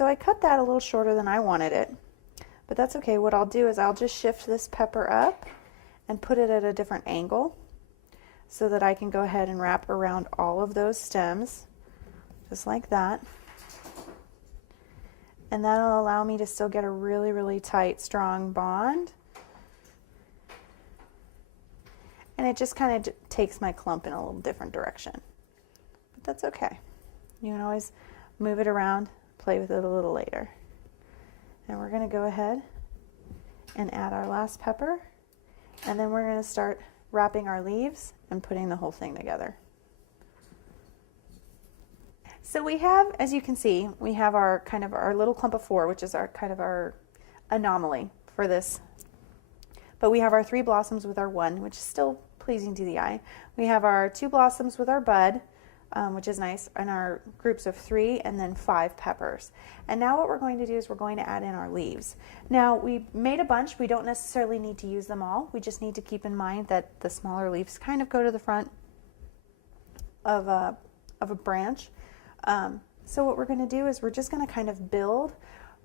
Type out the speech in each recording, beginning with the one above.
So I cut that a little shorter than I wanted it, but that's okay. What I'll do is I'll just shift this pepper up and put it at a different angle so that I can go ahead and wrap around all of those stems, just like that. And that'll allow me to still get a really, really tight, strong bond. And it just kind of takes my clump in a little different direction. But that's okay. You can always move it around, play with it a little later. And we're going to go ahead and add our last pepper. And then we're going to start wrapping our leaves and putting the whole thing together. So we have, as you can see, we have our kind of our little clump of 4, which is our kind of our anomaly for this. But we have our 3 blossoms with our 1, which is still pleasing to the eye. We have our 2 blossoms with our bud, which is nice, and our groups of 3 and then 5 peppers. And now what we're going to do is we're going to add in our leaves. Now we made a bunch. We don't necessarily need to use them all. We just need to keep in mind that the smaller leaves kind of go to the front of a branch. So what we're going to do is we're just going to kind of build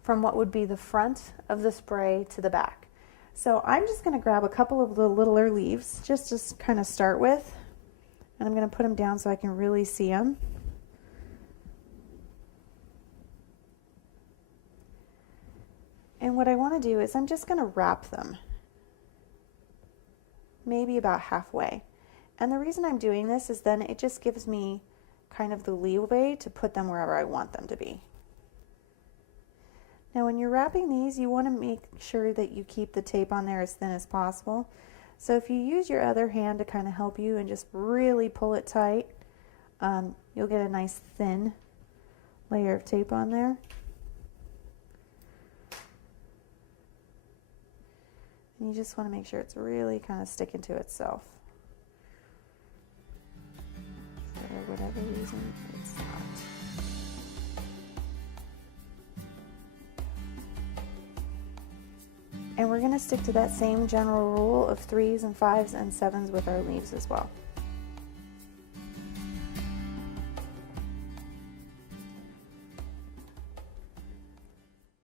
from what would be the front of the spray to the back. So I'm just going to grab a couple of the littler leaves just to kind of start with. And I'm going to put them down so I can really see them. And what I want to do is I'm just going to wrap them, maybe about halfway. And the reason I'm doing this is then it just gives me kind of the leeway to put them wherever I want them to be. Now when you're wrapping these, you want to make sure that you keep the tape on there as thin as possible. So if you use your other hand to kind of help you and just really pull it tight, you'll get a nice thin layer of tape on there. And you just want to make sure it's really kind of sticking to itself. For whatever reason, it's not. And we're going to stick to that same general rule of 3s and 5s and 7s with our leaves as well.